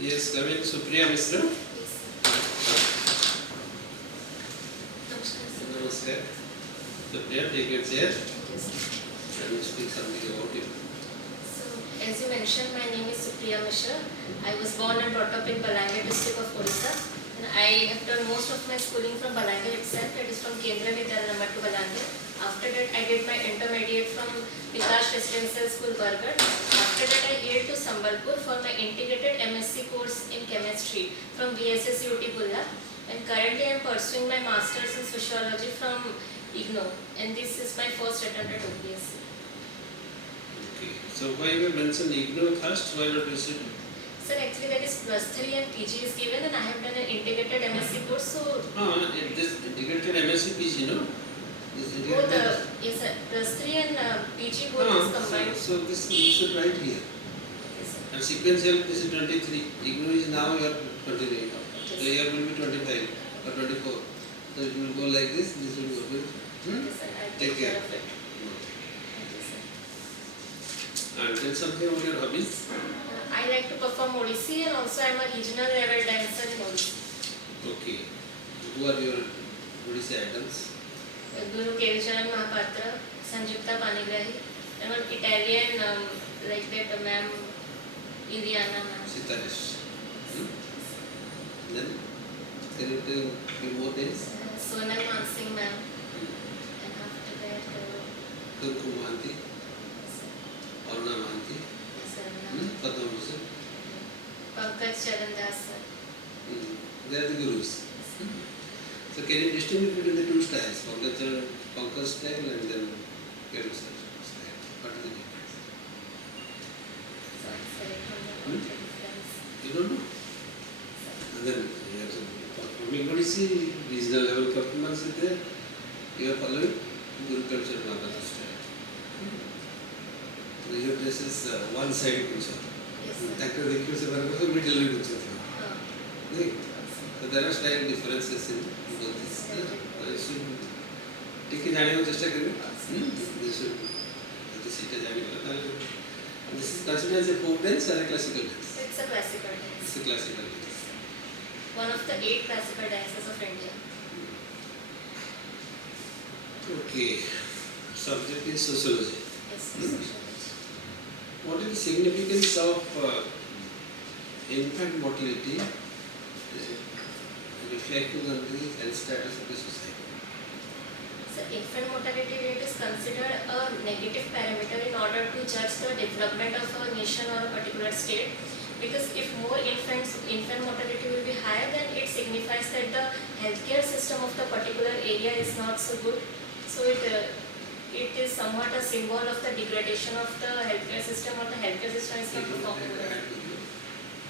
Yes, come in, SUPRIYA MISHRA. Namaskar. SUPRIYA, take your chair and speak something about you. So, as you mentioned, my name is SUPRIYA MISHRA. I was born and brought up in Balangir district of Odisha. And I have done most of my schooling from Balangir itself, that is from Kendra Vidyalaya number 2 Balangir. After that, I did my intermediate from Vikas Residential School, Bargarh. After that, I headed to Sambalpur for my integrated MSc course in chemistry from BSS UT Bulla. And currently, I am pursuing my masters in sociology from IGNO. And this is my first attempt at OPSC. Okay. So why you mentioned IGNO first? Why not visit? Sir, actually that is +3 and PG is given, and I have done an integrated MSc course. So This integrated MSc PG, no? both, yes sir, +3 and PG both is combined. So this you should write here. Yes, sir. And sequential this is 23. IGNO is now you are continuing. Yes, The year will be 25 or 24. So it will go like this. This will go with. Yes, sir, I'll Take care. of it. Thank you, sir. And tell something about your hobbies. I like to perform Odissi, and also I am a regional level dancer in Odissi. Okay. Who are your Odissi idols? Guru Kevicharan Mahapatra, Sanjukta Panigrahi, and one Italian like that ma'am, Iriana ma'am. Sitaresh. Then can you tell few more names? Sonal Mansingh ma'am, and after that, Kunku Mahanti, Aruna Mahanti, Padma Bhushan. Pankaj Charandas sir. They are the gurus. So can you distinguish between the two styles, Pankaj style and then Keru style? What is the difference? You don't know? And then you have some performing Odissi, regional level performance is there. You are following Guru culture Mahapatra style. So your dress is one side kuch hota. Yes sir. Actor देखियो से बार बार middle में कुछ होता है. नहीं. So there are style differences in both these. ठीक है जाने को चेष्टा करें. This is जाने वाला था. This is considered as a folk dance or a classical dance? It's a classical dance. It's a classical dance. One of the 8 classical dances of India. Okay. Subject is sociology. Yes, sociology. What is the significance of infant mortality reflecting on the health status of the society? So, infant mortality rate is considered a negative parameter in order to judge the development of a nation or a particular state. Because if more infant mortality will be higher, then it signifies that the healthcare system of the particular area is not so good. So it is somewhat a symbol of the degradation of the healthcare system, or the healthcare system is not performing well.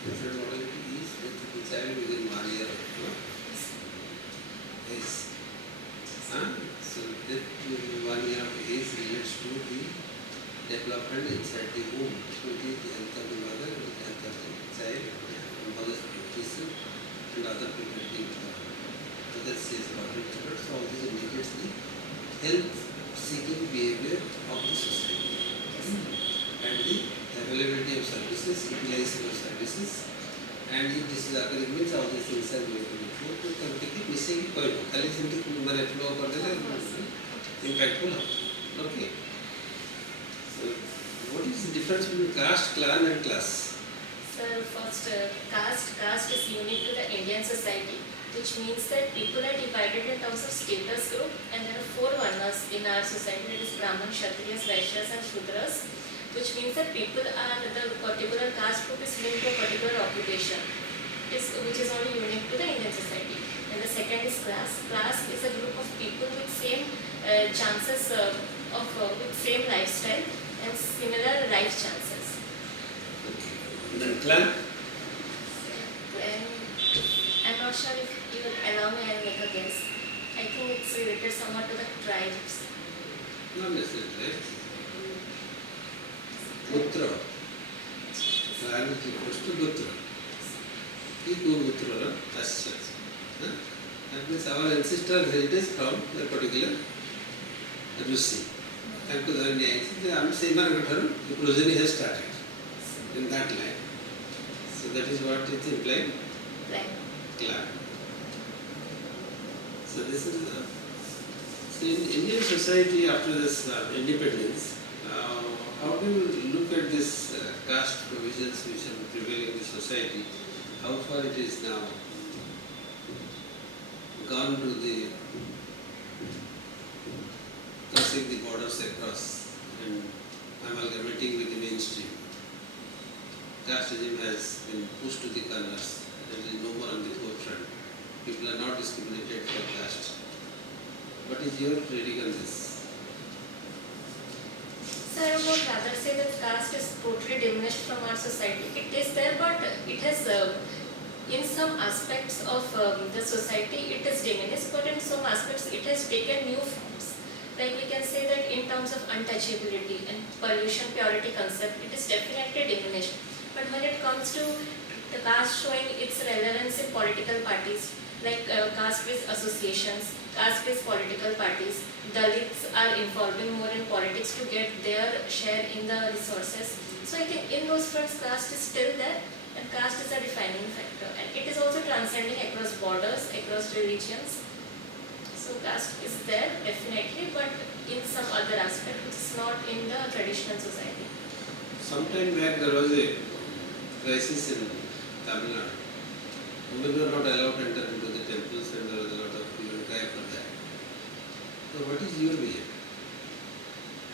Infant mortality is the child within 1 year of age. So that 1 year of age relates to the development inside the womb. So it is the health of the mother, the health of the child, mother's nutrition, and other preventive other says about it. So all this indicates the health-seeking behavior of the society and the availability of services, utilization of services, and if this is occurring means all these things are going to be true. तो तब तक missing कोई खाली simple मैंने flow कर देगा impactful okay. So what is the difference between caste, clan, and class? Sir, first, caste is unique to the Indian society, which means that people are divided in terms of status group, and there are 4 varnas in our society, that is Brahman, Kshatriyas, Vaishyas and Shudras, which means that people are, the particular caste group is linked to a particular occupation, which is only unique to the Indian society. And the second is class. Class is a group of people with same chances with same lifestyle and similar life chances. Okay. Then clan? And I'm not sure if you will allow me, I'll make a guess. I think it's related somewhat to the tribes. Not necessarily. Gotra. Clan is equals to Gotra. He go Gotra, as such. That means our ancestral heritage from a particular Rusi. ତାଙ୍କୁ ଧରି ନିଆଯାଇଛି ଯେ ଆମେ ସେଇମାନଙ୍କ ଠାରୁ the progeny has started in that line. So So that is what it implied? Clan. So this is so in Indian society after this independence, how do you look at this caste provisions which are prevailing in the society? How far it is now gone to the crossing the borders across and amalgamating with the mainstream. Caste regime has been pushed to the corners. There is no more on the forefront. People are not discriminated for caste. What is your reading on this? So I would rather say that caste is totally diminished from our society. It is there, but it has, in some aspects of the society, it is diminished, but in some aspects, it has taken new forms. Like we can say that in terms of untouchability and pollution purity concept, it is definitely diminished. But when it comes to the caste showing its relevance in political parties, like caste-based associations, caste-based political parties, Dalits are involving more in politics to get their share in the resources. So I think in those fronts, caste is still there, and caste is a defining factor. And it is also transcending across borders, across religions. So caste is there, definitely, but in some other aspect, which is not in the traditional society. Sometime back there was a crisis in Tamil Nadu. Women were not allowed to enter into the temples and there was a lot of cry for that. So what is your view?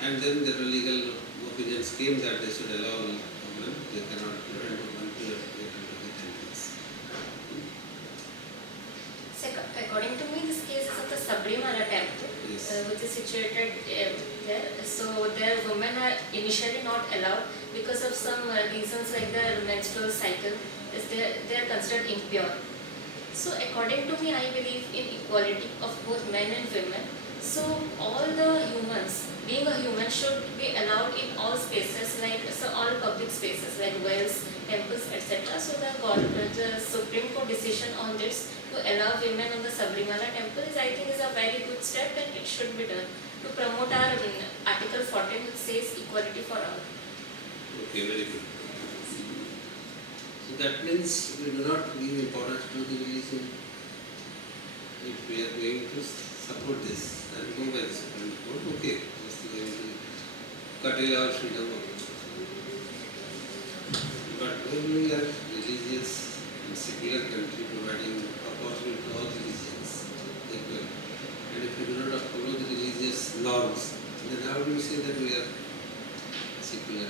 And then there were legal opinions came that they should allow women, they cannot prevent women to get into the temples. According to me, this case is of the SUPRIYA temple, Yes. which is situated there. So their women are initially not allowed because of some reasons like their menstrual cycle. They are considered impure. So according to me, I believe in equality of both men and women. So all the humans, being a human, should be allowed in all spaces, like so all public spaces like wells, temples, etc. So the Supreme Court decision on this to allow women on the Sabrimala temple is, I think, is a very good step, and it should be done to promote our Article 14, which says equality for all. Okay, very good. So that means we do not give importance to the religion. If we are going to support this and go by the Supreme Court, okay, just going to curtail our freedom of but when we are religious and secular country providing opportunity to all religions, equal, and if we do not follow the religious norms, then how do you say that we are secular?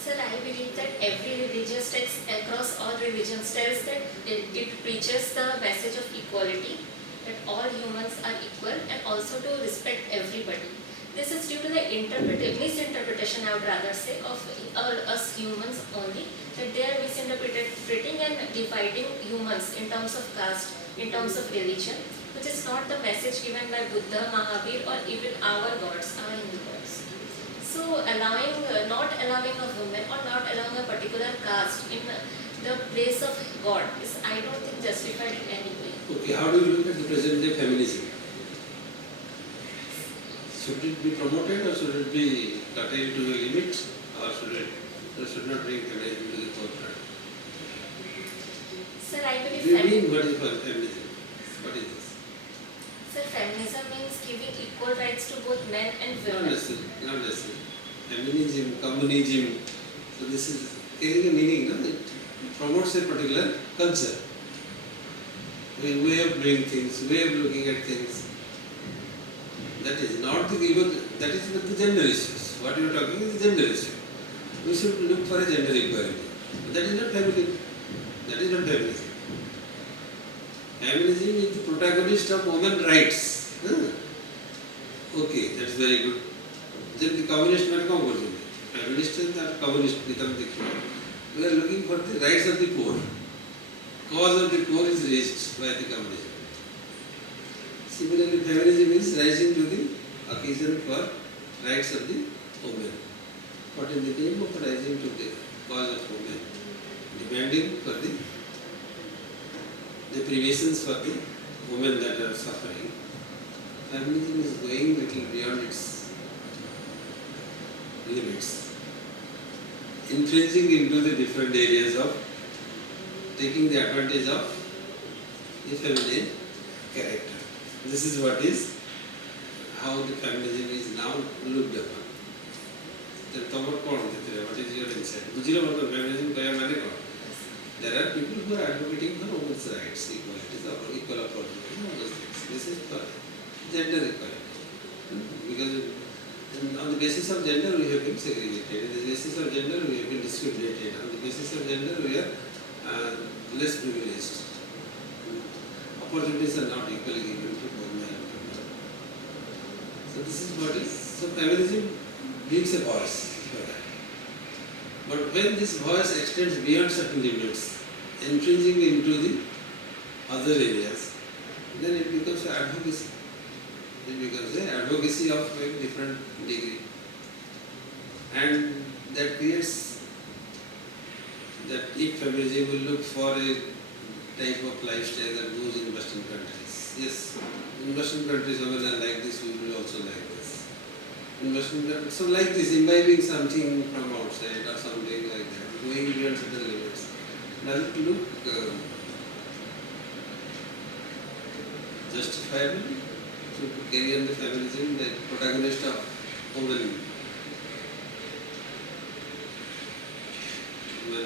Sir, I believe that every religious text across all religions tells that it preaches the message of equality, that all humans are equal, and also to respect everybody. This is due to the misinterpretation, I would rather say, of us humans only, that they are misinterpreting and dividing humans in terms of caste, in terms of religion, which is not the message given by Buddha, Mahavir, or even our gods, our Hindu gods. So not allowing a woman or not allowing a particular caste in the place of God is, I don't think, justified in any way. Okay, how do you look at the present day feminism? Should it be promoted or should it be curtailed to a limit, or should not bring feminism to the forefront? Sir, I believe Do you mean what is feminism? What is this? Sir, feminism means giving equal rights to both men and Not women. necessarily, not necessarily. Feminism, communism, so this is carrying a meaning, no? It promotes a particular culture, a way of doing things, way of looking at things. That is not the that is not the gender issues. What you are talking is the gender issue. We should look for a gender equality. But that is not feminism. That is not feminism. Feminism is the protagonist of women's rights. Okay, that's very good. Then the communist man come over. Feminist and communist become the king. We are looking for the rights of the poor. Cause of the poor is raised by the communism. Similarly, feminism is rising to the occasion for rights of the women. But in the name of rising to the cause of women, demanding for the privations for the women that are suffering, feminism is going little beyond its limits. infringing into the different areas of taking the advantage of the feminine character. This is what is how the feminism is now looked upon. Then what is your insight? Feminism there are people who are advocating for women's rights, equality, equal opportunity, all those things. This is for gender equality. Because on the basis of gender we have been segregated, on the basis of gender we have been discriminated, on the basis of gender we are less privileged. Opportunities are not equally given to both men and women. So this is what is, so feminism gives a voice for that. But when this voice extends beyond certain limits, infringing into the other areas, then it becomes advocacy. It becomes an advocacy of a different degree. And that creates that if feminism will look for a type of lifestyle that goes in Western countries. Yes, in Western countries women are like this, we will also like this. In Western countries, so like this, imbibing something from outside or something like that, going beyond certain limits. Does it look justifiable to carry on the feminism, the protagonist of women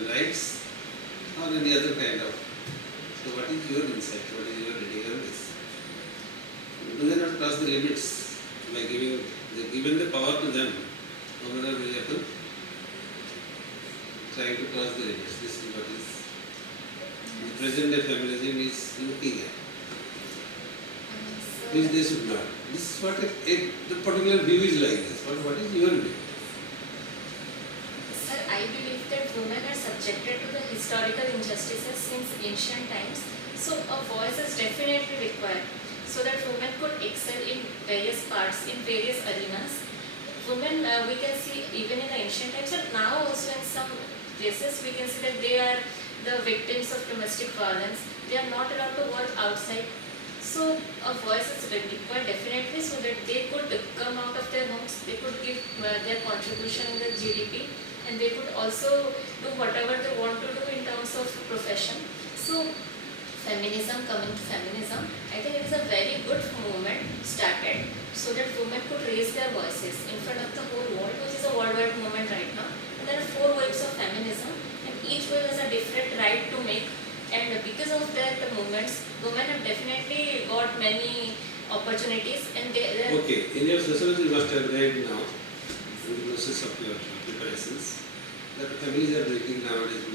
rights or any other kind of? So what is your insight? What is your reading on this? Do they not cross the limits by given the power to them? Women are very often trying to cross the limits. This is what is the present day feminism is looking at. Which they should not. This is what the particular view is like this. What is your view? Sir, I believe that women are subjected to the historical injustices since ancient times. So a voice is definitely required so that women could excel in various parts, in various arenas. Women, we can see even in the ancient times, and now also in some places, we can see that they are the victims of domestic violence. They are not allowed to work outside. So a voice is required definitely so that they could come out of their homes, they could give their contribution in the GDP, and they could also do whatever they want to do in terms of profession. So feminism, coming to feminism, I think it is a very good movement started so that women could raise their voices in front of the whole world, which is a worldwide movement right now. And there are 4 waves of feminism, and each wave has a different right to make. And because of that movements, women have definitely got many opportunities. And they okay, in your sociology you must have read now, in the process of your preparations, that families are breaking nowadays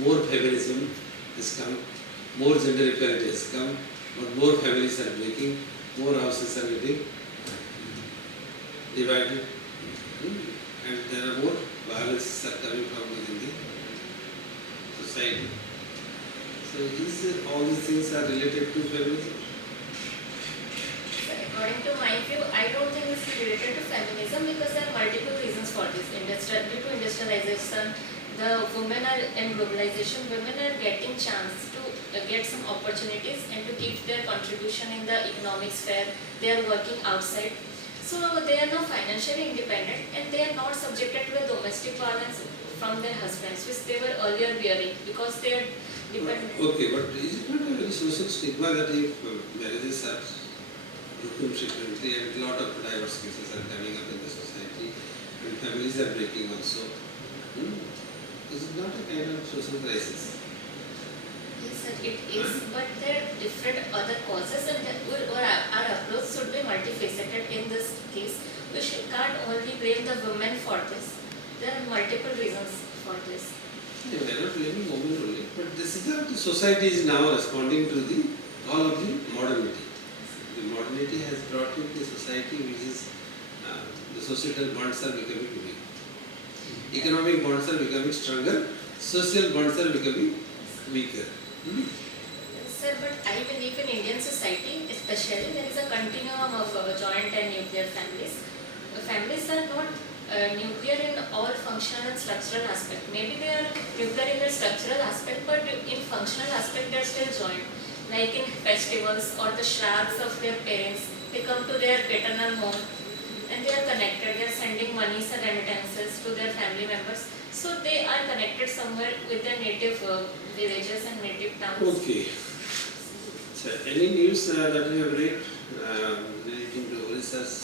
more feminism has come, more gender equality has come, but more families are breaking, more houses are getting divided, and there are more violences are coming from within the society. So all these things are related to feminism? According to my view, I don't think this is related to feminism because there are multiple reasons for this. Due to industrialization, the women are in globalization, women are getting chance to get some opportunities and to give their contribution in the economic sphere. They are working outside. So they are now financially independent and they are not subjected to the domestic violence from their husbands, which they were earlier bearing because they are dependent. Okay, but is it not a very social stigma that if marriages are broken frequently and a lot of divorce cases are coming up in the society and families are breaking also? Is it not a kind of social crisis? Yes, sir, it is, but there are different other causes and our approach should be multifaceted in this case. We can't only blame the women for this. There are multiple reasons for this. Yeah, we are not blaming women only, but this is how the society is now responding to the all of the modernity. The modernity has brought in the society which is the societal bonds are becoming weak. Economic bonds are becoming stronger, social bonds are becoming weaker. Sir, but I believe in Indian society, especially there is a continuum of joint and nuclear families. Families are not nuclear in all functional and structural aspect. Maybe they are nuclear in their structural aspect, but in functional aspect they are still joint. Like in festivals or the shraddhs of their parents, they come to their paternal home and they are connected. They are sending monies and remittances to their family members. So they are connected somewhere with their native villages and native towns. Okay. So any news that you have read relating to Odisha's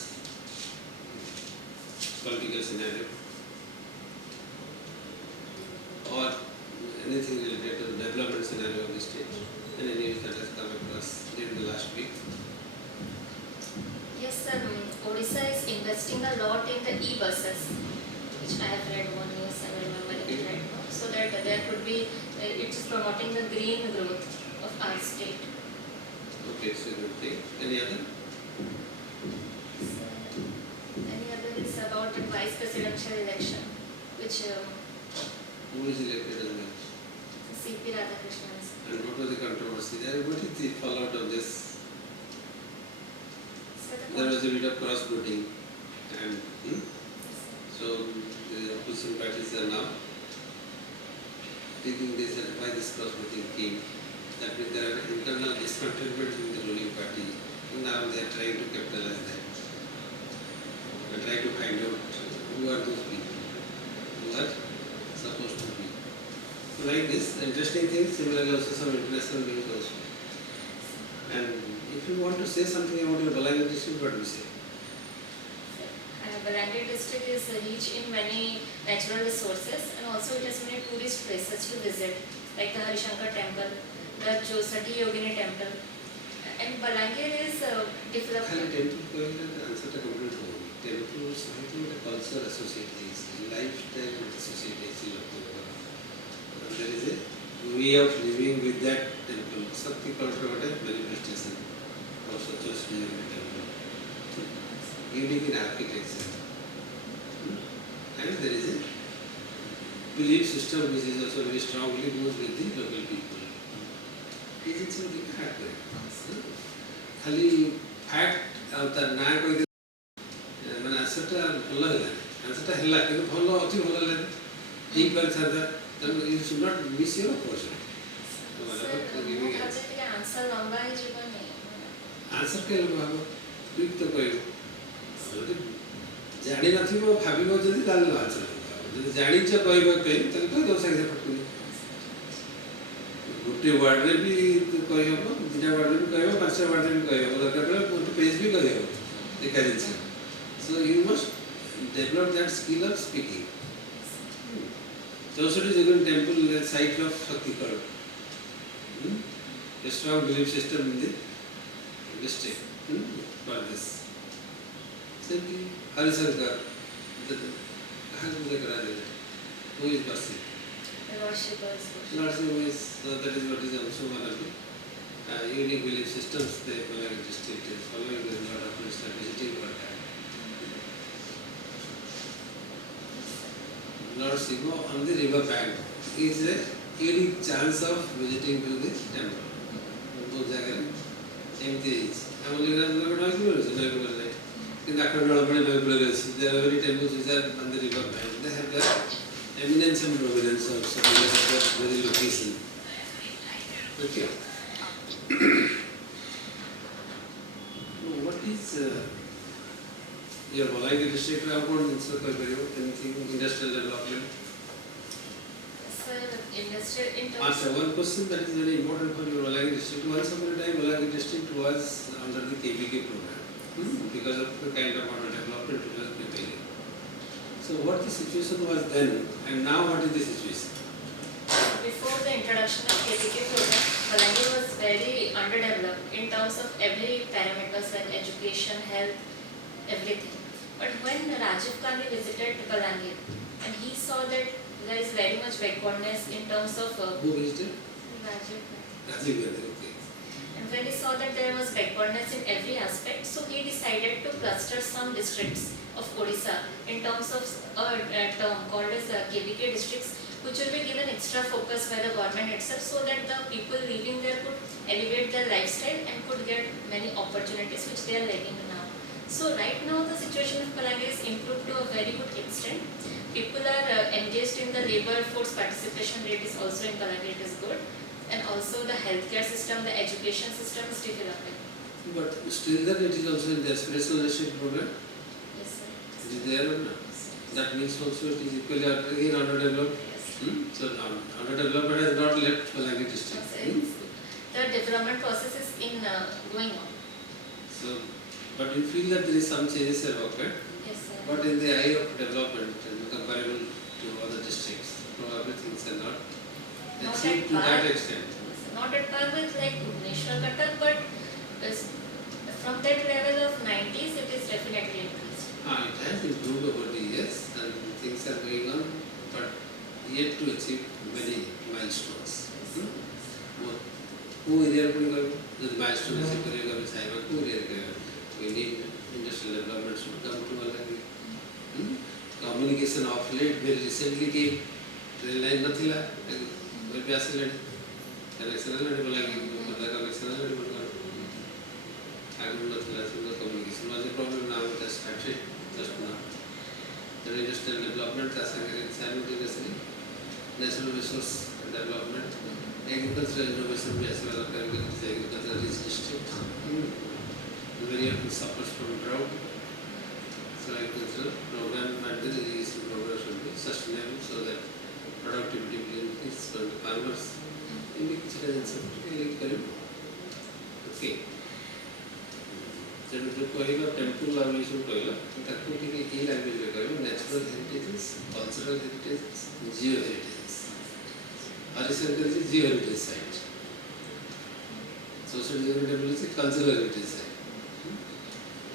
political scenario or anything related to the development scenario of the state? Any news that has come across during the last week? Yes, sir. Odisha is investing a lot in the e-buses, which I have read one news and I remember it right now. So that there could be, it is promoting the green growth of our state. Okay, so good thing. Any other? So, any other is about the vice presidential election, which Who is elected as well? CP Radhakrishnan is. And what was the controversy there? What is the fallout of this? So the There was a bit of cross voting, and so the opposition parties are now taking this and why this cross voting came. That means there are internal discontentment in the ruling party. And now they are trying to capitalize that. They are trying to find out who are those people who are supposed to be. So like this, interesting things, similarly also some international news also. And if you want to say something about your Balanga district, what do you say? Balanga district is rich in many natural resources and also it has many tourist places to visit, like the Harishankar temple, the Josati Yogini temple. And Balanga is developed. temple going to answer the complete wrong. Temple is something the culture associated is, lifestyle associated is. There is a way of living with that temple. Sakti culture manifestation of such a temple. Unique in architecture. And there is a belief system which is also very strongly goes with the local people. Is it something hard? खाली fact और तार ना कोई मैंने आंसरटा भल है आंसरटा है कि भल अति भल है ठीक बात था then you should not miss your opportunity. Answer लंबा है जीवन में आंसर के लोग भागो ठीक तो कोई जानी ना थी वो भाभी वो जल्दी डाल लो आंसर जल्दी जानी चाहिए कोई बात कहीं तो कोई दोस्त ऐसे पकड़े गुट्टे वर्ड में भी कोई हो जिना वर्ड में भी कोई हो पांच वर्ड में भी कोई हो लगा पड़ा गुट्टे पेज भी कोई हो देखा जाए so you must develop that skill of speaking. Josati Jagan temple is a site of Shakti cult. A strong belief system in the district for this. Simply Harishankar, who is Basi? Lordship Lordship is, that is what is also one of the unique belief systems the Balanga district is following. There is a lot of places that visiting for that. Lord Shiva on the river bank is a unique chance of visiting to the temple. Those jagare empty is. I am only going to talk about it. In the there are many temples which are on the river bank. They have their eminence and prominence also because of their very location. Okay. What is your Balanga district anything industrial development? Sir, industrial in terms Answer one question that is very important for your Balanga district. Once upon a time, Balanga district was under the KVK program because of the kind of model development it was preparing. So what the situation was then and now what is the situation? Before the introduction of KVK program, Balanga was very underdeveloped in terms of every parameters like education, health, everything. But when Rajiv Gandhi visited Balanga and he saw that there is very much backwardness in terms of Who visited? Rajiv Rajiv Gandhi. Okay. and when he saw that there was backwardness in every aspect, so he decided to cluster some districts of Odisha in terms of a term called as KVK districts, which will be given extra focus by the government itself so that the people living there could elevate their lifestyle and could get many opportunities which they are lacking now. So right now the situation of Balanga is improved to a very good extent. People are engaged in the labor force participation rate is also in Balanga, it is good. And also the healthcare system, the education system is developing. But still that it is also in the aspirational leadership program? Yes, sir. It is there or not? That means also it is equally again underdeveloped. Yes. So underdevelopment has not left Balangir district. The development process is going on. So, but you feel that there is some changes have occurred. Yes, sir. But in the eye of development and comparable to other districts, probably things are not achieved to that extent. Not at par with like Bhubaneswar, Cuttack, but from that level of 90s, it is definitely increased. It has improved over the years and things are going on, but yet to achieve many milestones. Who area the milestone achieve करेगा भी cyber who area करेगा. We need industrial development should come to Balangir. Communication of late very recently came. Train line न थिला, वही पे आसे लड़ी. Election लड़ी Balangir, मतलब election लड़ी Balangir. आगे न थिला single communication was a problem now just started just now. The industrial development as a simultaneously natural resource development. Agricultural innovation भी ऐसे वाला करेंगे तो agricultural rich district very often suffers from drought. So agricultural program and the irrigation program should be sustainable so that productivity will increase for the farmers. In the kitchen and something okay. जब जो कोई का temple evaluation कोई का तक तो ठीक है language में करें natural heritages, cultural heritages, geo heritages. Horizontal is geo heritage site. Social development is cultural heritage site.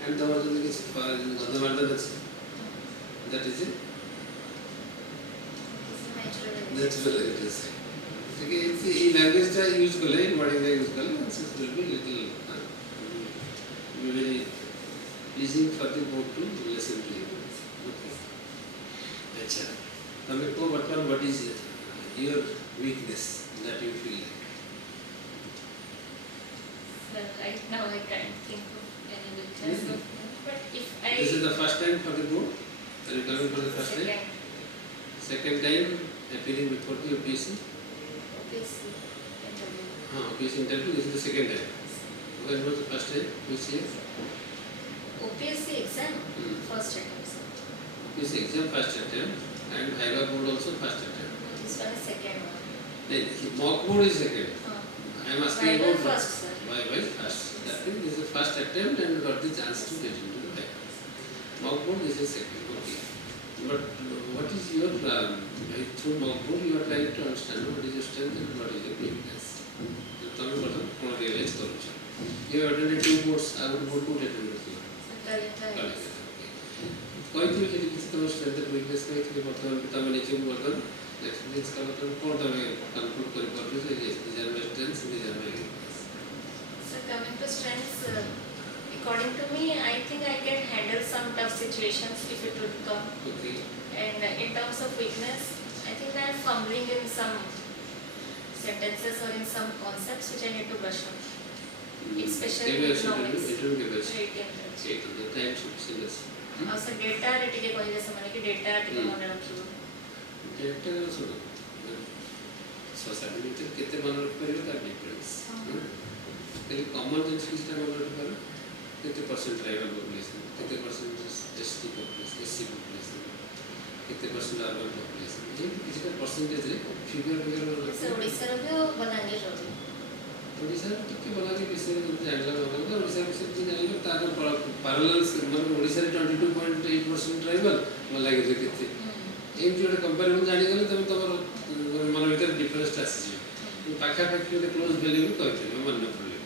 And the other thing is that is a natural heritage site. Okay, in language that use kale, what is the use kale? It will be little very pleasing for the board to listen to you. Okay. अच्छा. हमें को बताओ what is your weakness that you feel like? Well, right now I can't think of any weakness. But if I... This is the first time for the board? Are you coming for the first time? Second time appearing before the OPSC? OPSC interview. OPSC interview, this is the second time. When was the first time? Which year? OPSC exam, first attempt. OPSC exam first attempt and Viva board also first attempt. This one is second one. Mock board is second. I am asking Viva about first, sir. Viva is first. That means this is the first attempt and got the chance to get into the Viva. Mock board is the second. Okay. But what is your through mock board you are trying to understand what is your strength and what is your weakness. तमें बताओ कौन realize करो चलो. You have attended 2 boards. I would board 2 attended. कोई तो ये किसी तरह strength and weakness का एक बताओ तमें नीचे बताओ experience का बताओ कौन तमें conclude कर पाओ तो ये these are my strengths, these are my weaknesses. So coming to strengths, according to me, I think I can handle some tough situations if it would come. Okay. And in terms of weakness, I think I am fumbling in some sentences or in some concepts which I need to brush up. Especially economics. The time should see this. Also data टिके कोई जैसे माने कि data टिके मने रखियो. Data also. Society में कितने मने रखियो का difference. लेकिन common sense किस तरह मने रखियो? कितने percent tribal population, कितने percent ST population, SC population, कितने percent urban population. ये किसी का percentage है figure वगैरह. जैसे उड़ीसा रो भी बलांगीर रो भी. ओडिशा टिके बलांगीर विषय में जानला होगा ओडिशा विषय में जानला तार पैरेलल्स मतलब ओडिशा रे 22.8% ट्राइबल बलांगीर रे कितने एम जोड़े कंपैरिजन जानि गले तब तमर मन भीतर डिफरेंस आसी जे पाखा पाखी रे क्लोज वैल्यू भी कहते हैं मन पड़ले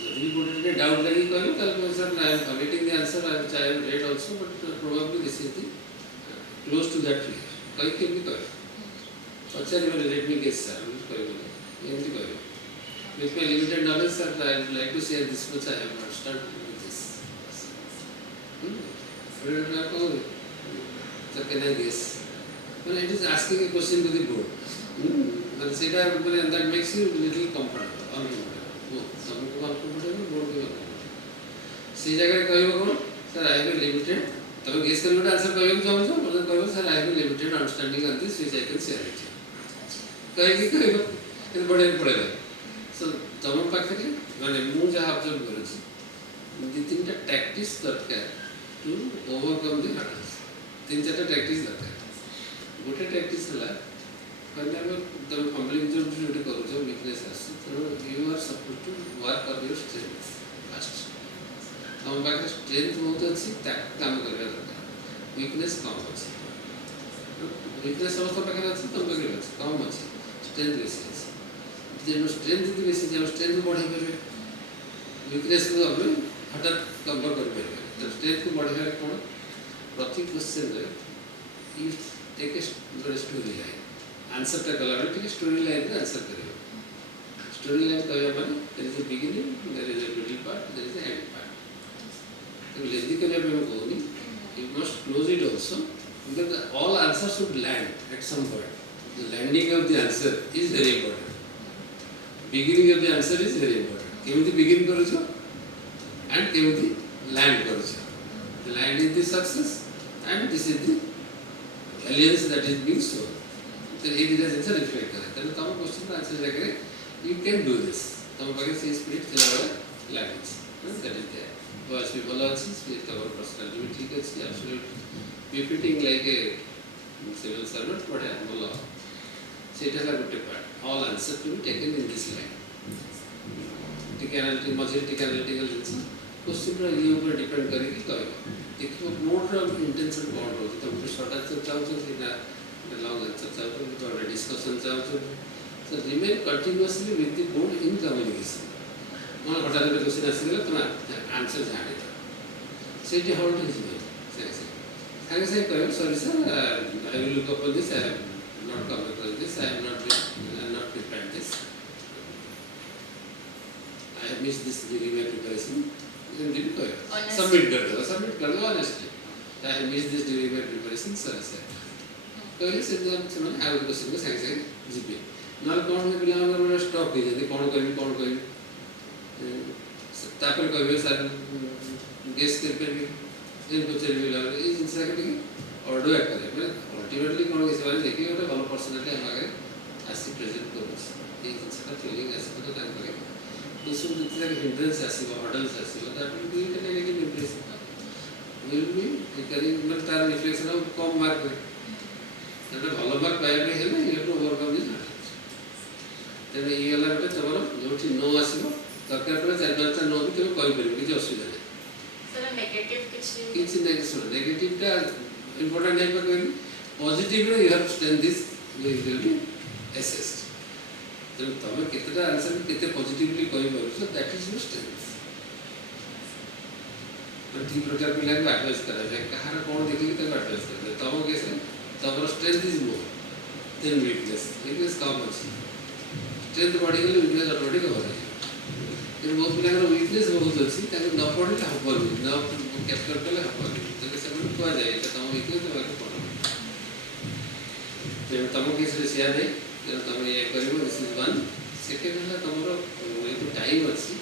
जदि बोर्ड रे डाउट लगी कहलो तब sir I am getting the answer I will read also but probably this is the close to that कहीं के भी कह अच्छा let me guess sir with my limited knowledge, sir, I would like to share this much I have not started with this. Sir, can I guess? Well, it is asking a question to the board. That makes you little comfortable. Some uncomfortable, board भी uncomfortable. See, जगह कहीं वो sir, I have a limited. तब guess करने का answer कहीं भी जाऊँ sir, I have a limited understanding of this which I can share with you. कहीं ये बड़े पड़ेगा. So, तम पाखे माने मु जहाँ ऑब्जर्व करूँ दी तीन टा टैक्टिस दरकार to to overcome the hurdles. 3-4 practice दरकार. गोटे practice है कहने अगर तुम फंबलिंग जो करो weakness आसे तो you are supposed to work on your strength first. तुम बाकी strength बहुत अच्छी काम करने दरकार. weakness कम अच्छी. weakness समस्त बाकी अच्छी तुम बाकी अच्छी कम अच्छी. strength बेसी अच्छी. जब strength की बेसी जब strength बढ़े करे weakness को अपने हटात कम कर करे. जब strength को बढ़े करे कौन प्रति क्वेश्चन रे you take a story line. Answer टा कला में ठीक है स्टोरी लाइन का आंसर करेगा. स्टोरी लाइन कहया माने there is a beginning, there is a middle part, there is a end part. तो लेंदी करने पे मैं कहूँगी you must close it also because all answers should land at some point. The landing of the answer is very important. Beginning of the answer is very important. केवल begin करो जो and केवल land करो जो. The land is the success and this is the alliance that is being shown. तो एक दूसरे से रिफ्लेक्ट करें तो तब क्वेश्चन का आंसर देकर you can do this. तब बाकी से स्पिरिट चला वाला language that is there. Voice भी बोला अच्छी स्पिरिट का और पर्सनालिटी भी ठीक है अच्छी absolute repeating like a civil servant पढ़े बोला सेटा ला गुटे part all answer to be taken in this line. टिकैलिटी मजे टिकैलिटिकल जिंस क्वेश्चन पर ये ऊपर डिपेंड करेगी करेगा. देखो मोड ऑफ इंटेंशन कौन होती तो कुछ शॉर्ट आंसर चाहो सीधा long answer चाहो तो डिस्कशन चाहो so remain continuously with the board in communication. मन हटाने पे क्वेश्चन आसेगा तो ना आंसर जाने दो. सेट होल्ड इज वेल सांगे से कहो sorry sir I will look upon this. I have not come across this. I have not prepared this. I have missed this during my preparation. Submit कर दो honestly. I have missed this during my preparation. Sorry sir. तो ये सिर्फ हम समझ आगे question को सांगे जीपे नाल कौन है पिला हमर स्टॉप हो जाती कौन करी तापर कहबे सर गेस करके इन बच्चे भी लगे ये जिनसे कि ऑर्डर करे मतलब अल्टीमेटली कौन के बारे देखिए ଗୋଟେ ଭଲ पर्सनालिटी हम आगे आसी प्रेजेंट करू ये जिनसे फीलिंग आसी तो काम करे तो सब जितने हिंड्रेंस आसी हर्डल्स आसी that will be negative impression will be recurring मतलब तार रिफ्लेक्शन ऑफ कम मार्क तेरे भल मार्क पाइबा हेले यू टू ओवरकम दिस तेरे ये वाला बेटा तमरो जोठी नो आसीबो दरकार पड़े 4-5 नो भी तुम कहि परिबो कि असुविधा नहीं. सर नेगेटिव किछ नहीं सुन नेगेटिव का इंपोर्टेंट नहीं पर पॉजिटिव रे you have to stand this will be assessed. तो तुम कितना आंसर कितने पॉजिटिवली कहि परबो so that is your strength. तो ठीक प्रकार पिला को एडवाइस करा जाए कहार कोन देखि के एडवाइस कर तब कैसे तब strength is more than weakness. Weakness कम अछि स्ट्रेंथ बढ़ी गेले वीकनेस ऑटोमेटिक हो जाए. फिर बहुत पिला वीकनेस बहुत अछि ताके न पढ़ले हबनी न कैप्चर करले हबनी तो से मन को जाए त तम वीकनेस बारे पढ़ो जे तम केस रे शेयर दे जे तम ये करिवो दिस इज वन. सेकंड है तमरो ये तो टाइम अछि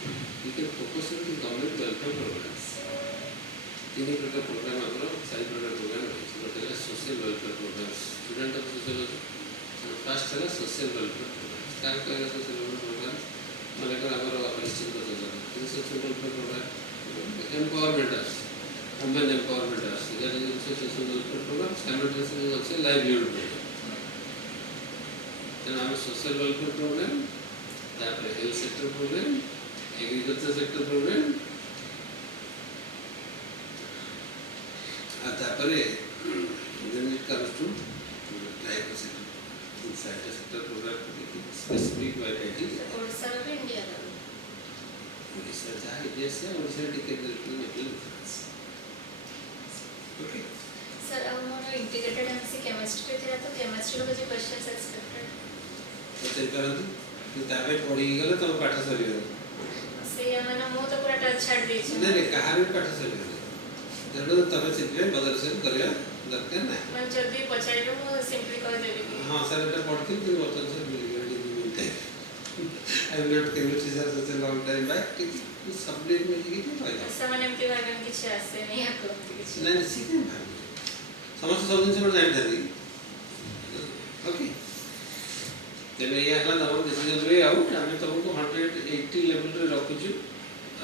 you can focus on the government welfare programs. तीन प्रकार प्रोग्राम हमरो 4 प्रकार प्रोग्राम है social welfare program student of sociology first है सोशल वेलफेयर प्रोग्राम काम करेगा सोशल वेलफेयर प्रोग्राम माने कर हमरो निश्चित योजना in social welfare program empowerment women empowerment that is social welfare program simultaneously अच्छे लाइवलीहुड प्रोग्राम. then हम सोशल वेलफेयर प्रोग्राम तापर health sector program agriculture sector program तापरे when it comes to tribal sector inside the sector program specific variety Odisha में India दा ओडिशा जा India से Odisha ticket में difference. Okay sir अब मोर इंटीग्रेटेड एमसी केमिस्ट्री पे थिला तो केमिस्ट्री रो जे क्वेश्चंस एक्सपेक्टेड तो चेक करंतु कि ताबे पढ़ी गेले तो पाठ सरी गेल से माने मो तो पूरा टच छाड़ दे छी नहीं कहानी पाठ सरी गेल जब तब से बदल से करिया दरकार ना मन जल्दी पचाई लो मो सिंपली कह देबी हां सर एटा पढ़ती फिर बतन सर मिल गया मिलते I will not chemistry sir such a long time back कि सब्जेक्ट में लिखी थी फायदा सामान्य एमती भागन किछ आसे नहीं आको किछ नहीं सीखे भाई समस्त सब दिन से जानि थाली. ओके तेरे ये हला तब डिसीजन वे आउट हमें तुमको 180 लेवल रे रखु छु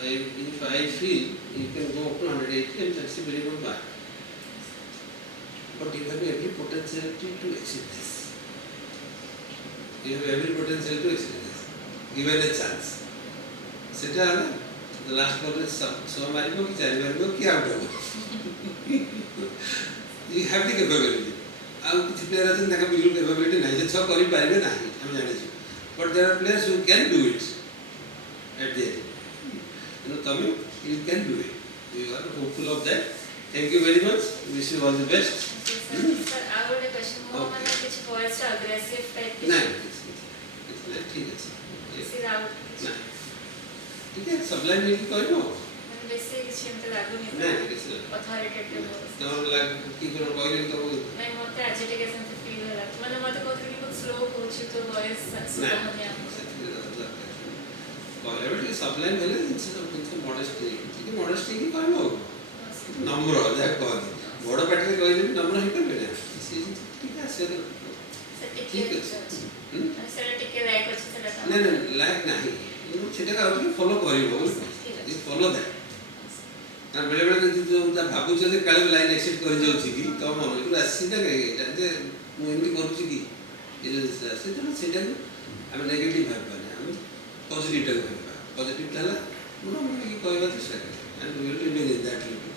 if I feel you can go up to 180, and that's a very good mark. But you have every potentiality to achieve this. You have every potential to achieve this, given a chance. सेटा है ना, the last ball is so हमारी को कि चार बार को क्या out होगा? You have the capability. अब कुछ प्लेयर आते हैं ना का बिल्कुल capability नहीं है, छह करी पाएंगे नहीं, हम जाने चाहिए. But there are players who can do it at the end. Coming, you can do it. You are hopeful of that. Thank you very much. Wish you all the best. Sir, I would a question more on which voice aggressive type. No, it's not. ठीक है. Sir, out. No. ठीक है. Sublime नहीं कोई ना. Basic चिंता लागू नहीं. नहीं, it's not. Authoritative voice. तो लाग कि कोई कोई नहीं तो. नहीं होता agitation से feel हो रहा है. मतलब मत को थोड़ी बहुत slow हो चुकी तो voice slow होने आती है. Quality sublime है ना, इनसे modesty. ठीक है, modesty की कोई ना. नम्र हो जाए कौन बड़ा पैटर्न कोई नहीं नम्र है कर लेना ठीक है सर ठीक है सर टिके लायक ଅଛି ସେଟା नहीं नहीं लायक नहीं सेटा का होती फॉलो करिवो ये फॉलो दैट ना बेले बेले जो भाबु जे काले लाइन एक्सेप्ट कर जाउ छी की तो मन को आसी ना एटा जे मु एमती करू छी की ये से तो सेटा हम नेगेटिव भाब पाने हम पॉजिटिव टाइप भाबा पॉजिटिव थाला मन की कहबा चेष्टा करे and we will remain in that level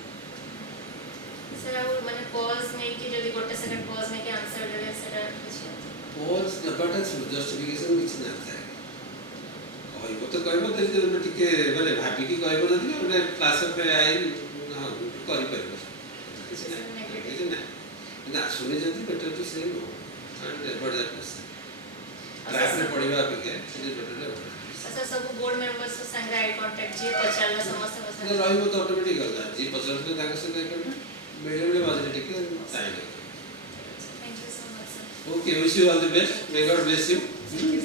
sir वो मैंने पॉज में कि जल्दी गोटे सेकंड पॉज में के आंसर दे सर कुछ पॉज नबटा जस्टिफिकेशन कुछ ना था कोई तो कहबो त टिके माने भाबी की कहबो जदी ओने क्लास पे आई हां करि परबो ना सुने जदी better to say no and effort that person class में पढ़िबा पे के इज बेटर अच्छा सब बोर्ड मेंबर्स से संग आई कांटेक्ट जे पचालना समस्या बस रहिबो तो ऑटोमेटिक होगा जी पचाल के ताके से करना बेले बेले बाजरे टिके time thank you so much sir okay wish you all the best may God bless you thank you